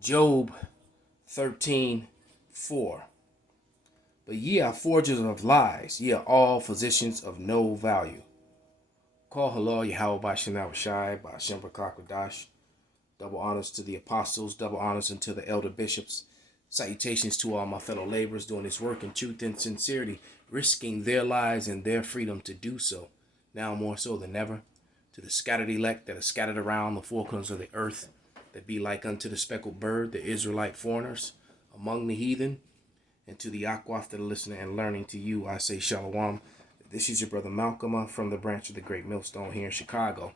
Job 13:4. But ye are forgers of lies, ye are all physicians of no value. Call halal Yahweh Bashem Shai Bashem Bakakwadash. Double honors to the apostles, double honors unto the elder bishops. Salutations to all my fellow laborers doing this work in truth and sincerity, risking their lives and their freedom to do so, now more so than ever. To the scattered elect that are scattered around the four corners of the earth, that be like unto the speckled bird, the Israelite foreigners among the heathen, and to the Akwaf that are listening and learning, to you I say Shalom. This is your brother Malcolm from the branch of the Great Millstone here in Chicago,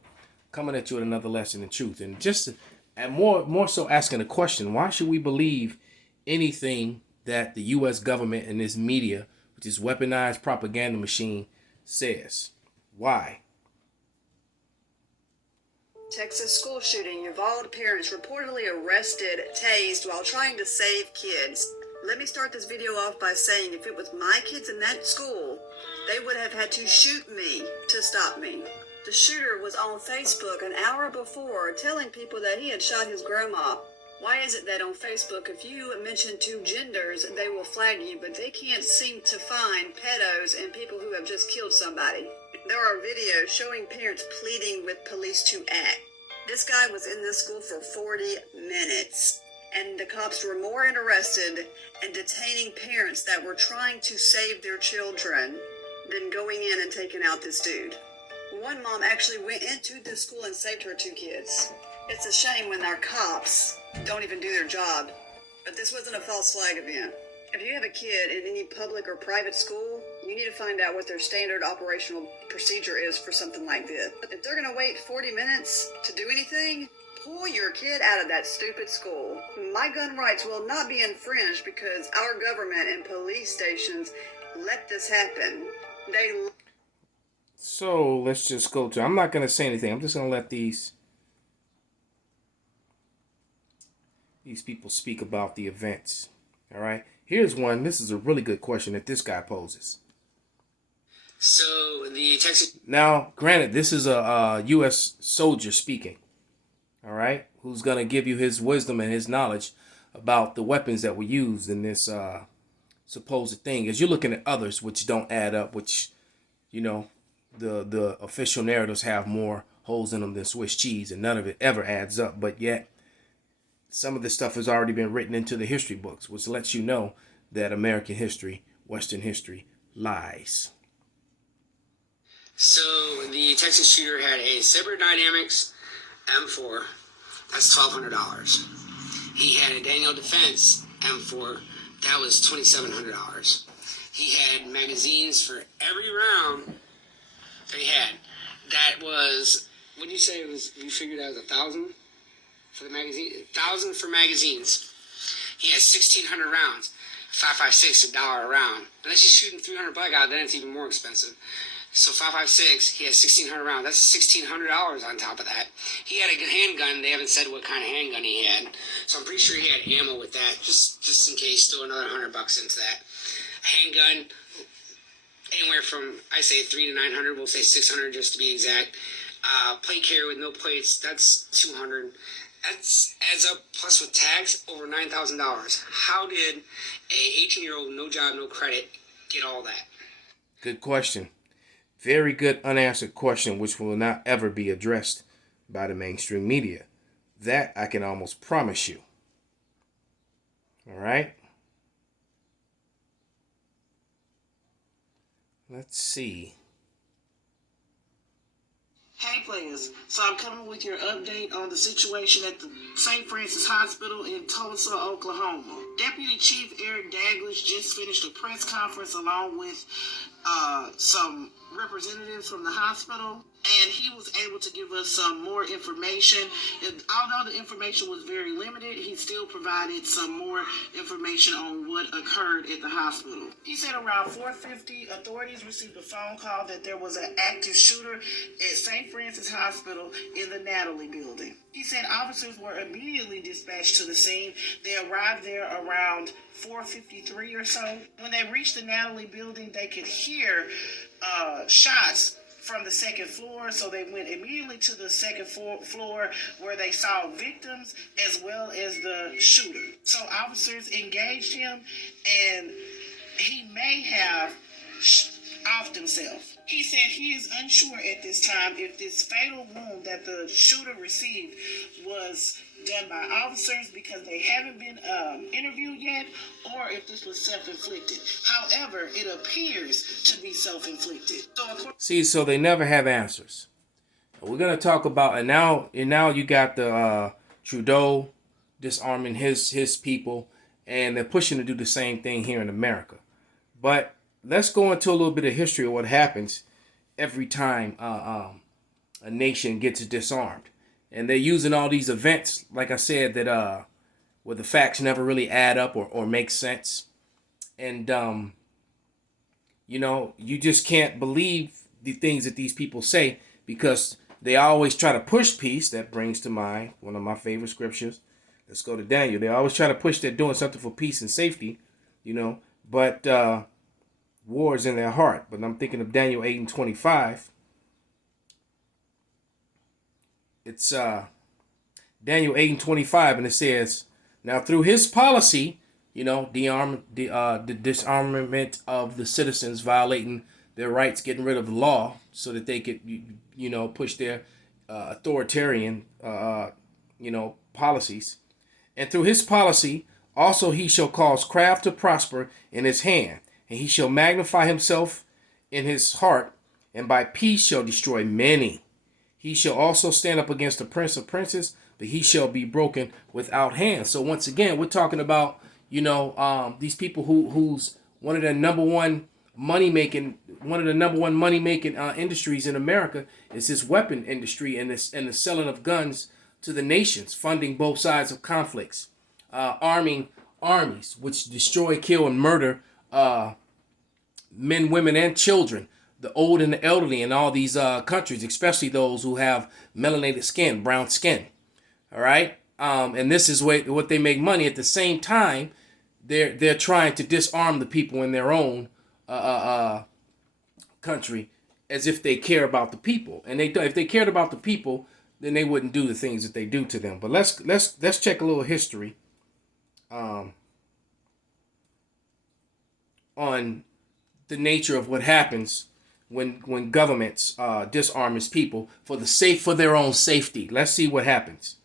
coming at you with another lesson in truth. And just and more so asking a question: why should we believe anything that the U.S. government and this media, which is weaponized propaganda machine, says? Why? Texas school shooting. Uvalde parents reportedly arrested, tased while trying to save kids. Let me start this video off by saying if it was my kids in that school, they would have had to shoot me to stop me. The shooter was on Facebook an hour before telling people that he had shot his grandma. Why is it that on Facebook, if you mention two genders, they will flag you, but they can't seem to find pedos and people who have just killed somebody? There are videos showing parents pleading with police to act. This guy was in this school for 40 minutes, and the cops were more interested in detaining parents that were trying to save their children than going in and taking out this dude. One mom actually went into this school and saved her two kids. It's a shame when our cops don't even do their job. But this wasn't a false flag event. If you have a kid in any public or private school, you need to find out what their standard operational procedure is for something like this. If they're going to wait 40 minutes to do anything, pull your kid out of that stupid school. My gun rights will not be infringed because our government and police stations let this happen. So let's just go to, I'm not going to say anything. I'm just going to let these people speak about the events. All right. Here's one. This is a really good question that this guy poses. So the Texas. Now, granted, this is a U.S. soldier speaking. All right. Who's going to give you his wisdom and his knowledge about the weapons that were used in this supposed thing. As you're looking at others which don't add up, which, you know, the official narratives have more holes in them than Swiss cheese, and none of it ever adds up. But yet, some of this stuff has already been written into the history books, which lets you know that American history, Western history, lies. So the Texas shooter had a Cyberdynamics M4. That's $1,200. He had a Daniel Defense M4. That was $2,700. He had magazines for every round that he had. That was, what did you say it was? You figured that was 1,000 for the magazine? 1,000 for magazines. He has 1,600 rounds. 5.56 $1 a round. Unless you're shooting 300 blackout, then it's even more expensive. So 5.56, he has 1,600 rounds. That's $1,600 on top of that. He had a handgun. They haven't said what kind of handgun he had, so I'm pretty sure he had ammo with that. Just in case, throw another $100 into that. Handgun, anywhere from I say 300 to 900. We'll say 600 just to be exact. Plate carrier with no plates. That's 200. That's adds up, plus with tags, over $9,000. How did a 18-year-old, no job, no credit, get all that? Good question. Very good unanswered question, which will not ever be addressed by the mainstream media. That I can almost promise you. All right. Let's see. Hey players, so I'm coming with your update on the situation at the St. Francis Hospital in Tulsa, Oklahoma. Deputy Chief Eric Daglish just finished a press conference along with some representatives from the hospital, and he was able to give us some more information. And although the information was very limited, he still provided some more information on what occurred at the hospital. He said around 4:50, authorities received a phone call that there was an active shooter at St. Francis Hospital in the Natalie building. He said officers were immediately dispatched to the scene. They arrived there around 4:53 or so. When they reached the Natalie building, they could hear shots from the second floor. So they went immediately to the second floor where they saw victims as well as the shooter. So officers engaged him, and he may have offed himself. He said he is unsure at this time if this fatal wound that the shooter received was done by officers because they haven't been interviewed yet, or if this was self-inflicted. However, it appears to be self-inflicted. So they never have answers. We're gonna talk about, and now you got the Trudeau disarming his people, and they're pushing to do the same thing here in America. But let's go into a little bit of history of what happens every time a nation gets disarmed. And they're using all these events, like I said, that where the facts never really add up or make sense. And you just can't believe the things that these people say, because they always try to push peace. That brings to mind one of my favorite scriptures. Let's go to Daniel. They always try to push they're doing something for peace and safety, but war is in their heart. But I'm thinking of Daniel 8:25. It's Daniel 8:25, and it says, "Now through his policy, the disarmament of the citizens violating their rights, getting rid of the law, so that they could, push their authoritarian, policies. And through his policy, also he shall cause craft to prosper in his hand, and he shall magnify himself in his heart, and by peace shall destroy many. He shall also stand up against the prince of princes, but he shall be broken without hands." So once again, we're talking about, these people who's one of the number one money making industries in America is this weapon industry, and the selling of guns to the nations, funding both sides of conflicts, arming armies which destroy, kill, and murder men, women, and children, the old and the elderly in all these countries, especially those who have melanated skin, brown skin. All right, and this is what they make money. At the same time, they're trying to disarm the people in their own country, as if they care about the people. And if they cared about the people, then they wouldn't do the things that they do to them. But let's check a little history on the nature of what happens when governments disarm its people for their own safety. Let's see what happens.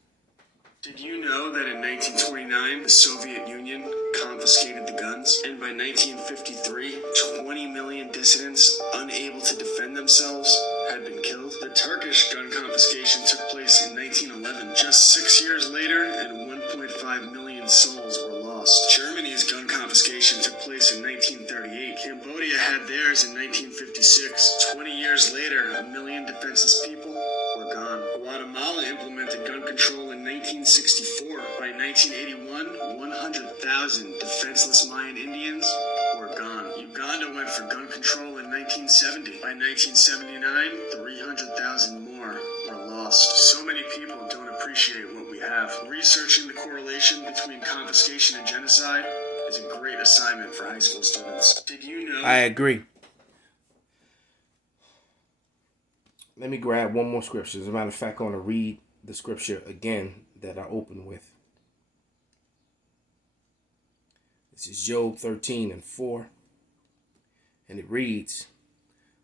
Did you know that in 1929, the Soviet Union confiscated the guns? And by 1953, 20 million dissidents, unable to defend themselves, had been killed? The Turkish gun confiscation took place in 1911. Just 6 years later, and 1.5 million souls were lost. Germany's gun confiscation took place in 1938. Cambodia had theirs in 1956. 20 years later, 1 million defenseless people were gone. Guatemala implemented gun control in 1964. By 1981, 100,000 defenseless Mayan Indians were gone. Uganda went for gun control in 1970. By 1979, 300,000 more were lost. So many people don't appreciate what we have. Researching the correlation between confiscation and genocide is a great assignment for high school students. Did you know? I agree. Let me grab one more scripture. As a matter of fact, I want to read the scripture again that I opened with. This is Job 13:4. And it reads,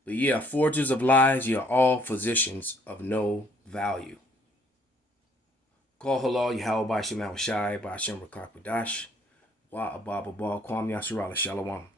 "But ye are forgers of lies, ye are all physicians of no value. Call halal Yahweh Ba'Shem Shai Ba'Shem Rakakwadash Wa Ababa Kwam Yasirala Shalom."